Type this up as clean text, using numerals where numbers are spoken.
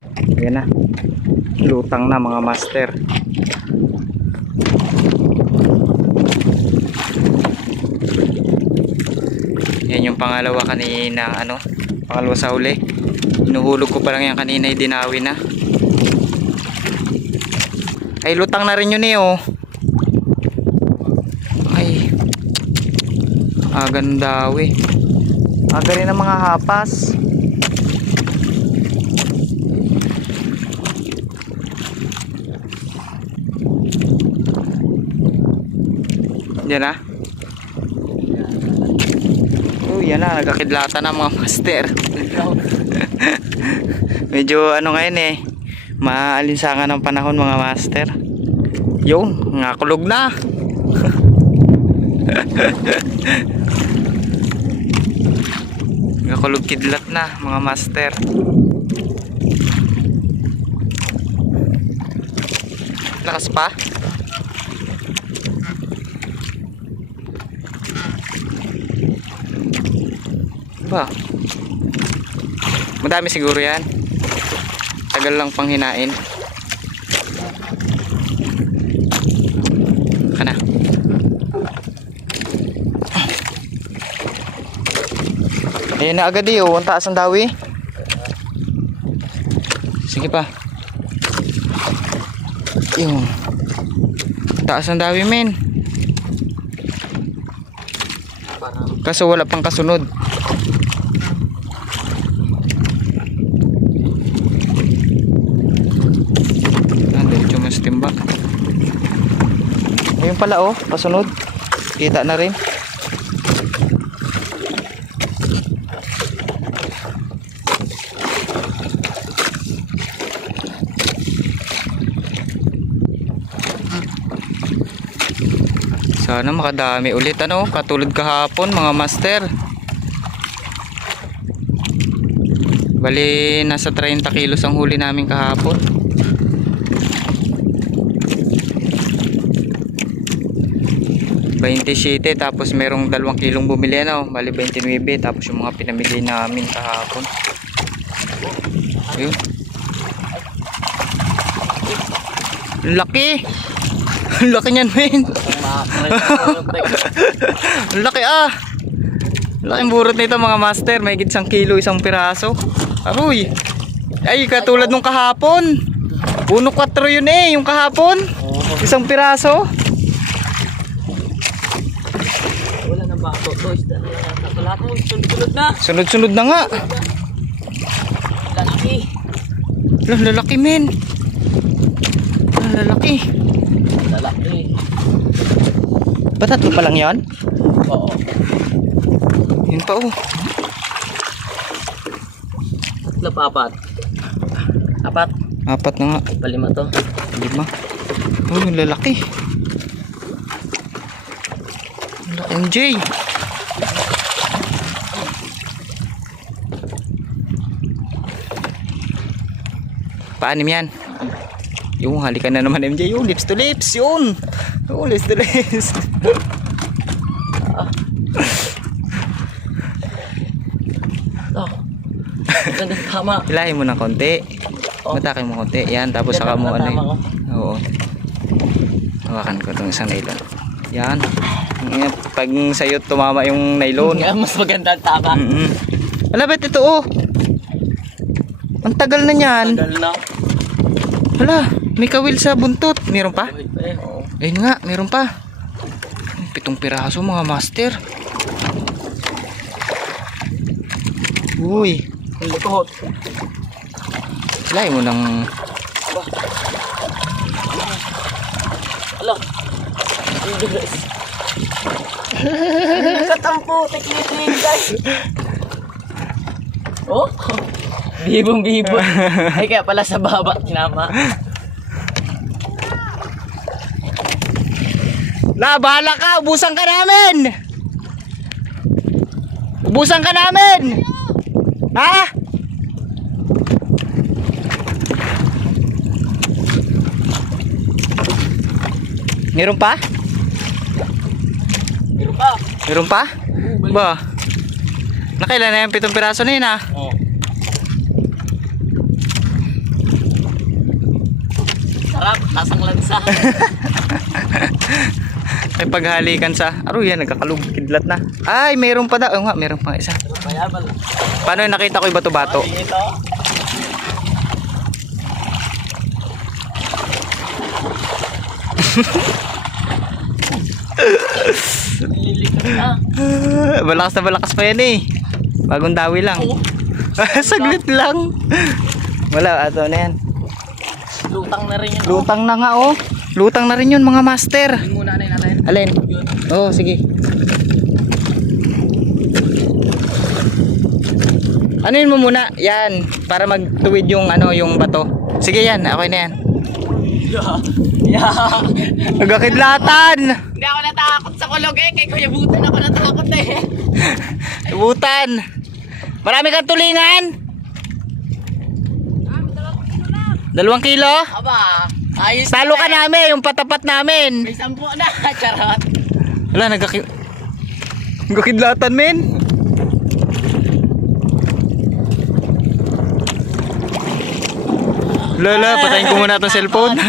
Ayan na. Lutang na mga master. Yan yung pangalawa kanina, pangalawa sa huli. Inuhulog ko pa lang yan kanina, dinawi na. Ay, lutang na rin yun oh. Ay, agandawi. Aga rin ang mga hapas. Yan na. Yan na, nagkakidlata na mga master. Medyo ngayon maalinsangan ng panahon mga master. Yun, ngakulog na. Ngakulog kidlat na mga master. Lakas pa. Ba, madami siguro yan. Tagal lang pang hinain. Kana. Ayan na agad ang taas ang dawi. Sige pa. Yung taas ang dawi men. Kaso wala pang kasunod. Timba. Ayun pala pasunod. Kita na rin. Sana makadami ulit katulad kahapon mga master. Bali nasa 30 kilos ang huli namin kahapon. $27 tapos merong 2 kilong bumili bali 29 tapos yung mga pinamili namin kahapon. Ayun. Laki. Laki niyan men. Laki laking burot nito mga master, may 1 kilo isang piraso. Aroy. Ay katulad nung kahapon. 1.4 yun yung kahapon. Isang piraso. Sunod-sunod na nga. Lalaki. Lalaki men. Lalaki. Lalaki. Ba tatlo pa lang yan? Oo. Yun pa Tatlo pa, apat. Apat na nga. Palima to. 5. Lalaki. MJ. Paanim yan. Yung halikan na naman MJ. Yung lips to lips. Yun. Yung lips to lips. Gandang tama. Hilahin mo ng konti. Matakin mo konti. Yan. Tapos saka mo Oo. Hawakan ko itong isang nylon. Yan. Pag sa'yo tumama yung nylon. Mas maganda ang tama. Wala ba't ito ang tagal na niyan. Tagal na. Hala, may kawil sa buntot. Meron pa? Ayun nga, meron pa. 7 piraso mga master. Uy. Ang likot. Hilahin mo ng... Ala. Ang bilis. Katampo. Teknik guys. Oh. Bibong-bibong. Ay kaya pala sa baba kinama. Bahala ka, ubusan ka namin. Ubusan ka namin. Ha? Meron pa? Meron pa. Meron pa? Ba? Nakailan na yung 7 piraso na yun Oh. Lasang lansa. May paghalikan sa... Aro yan, nagkakalugkidlat na. Ay, meron pa daw. Oo nga, meron pang isa. Mayabal. Paano yung nakita ko yung bato-bato? Ito. Nililikot na. Balakas pa yan eh. Bagong dawi lang. Oh. Saglit lang. Wala, ato na yan. Lutang na rin yun. Lutang na nga oh. Lutang na rin yun mga master. Yun muna na natin. Alin? Yun. Oo, sige. Ano yun mo muna? Yan. Para magtuwid yung ano, yung bato. Sige yan, okay na yan. Yeah. Nagkakidlatan! Hindi ako natakot sa kulog eh. Kay Kuya Butan ako natakot eh. Butan! Marami kang tulingan? 2 kilo? Aba, ayos Talo na ka eh. namin, yung patapat namin. May 10 na. Charot. Wala, nagkakidlatan men. Lala, patayin ko muna itong cellphone.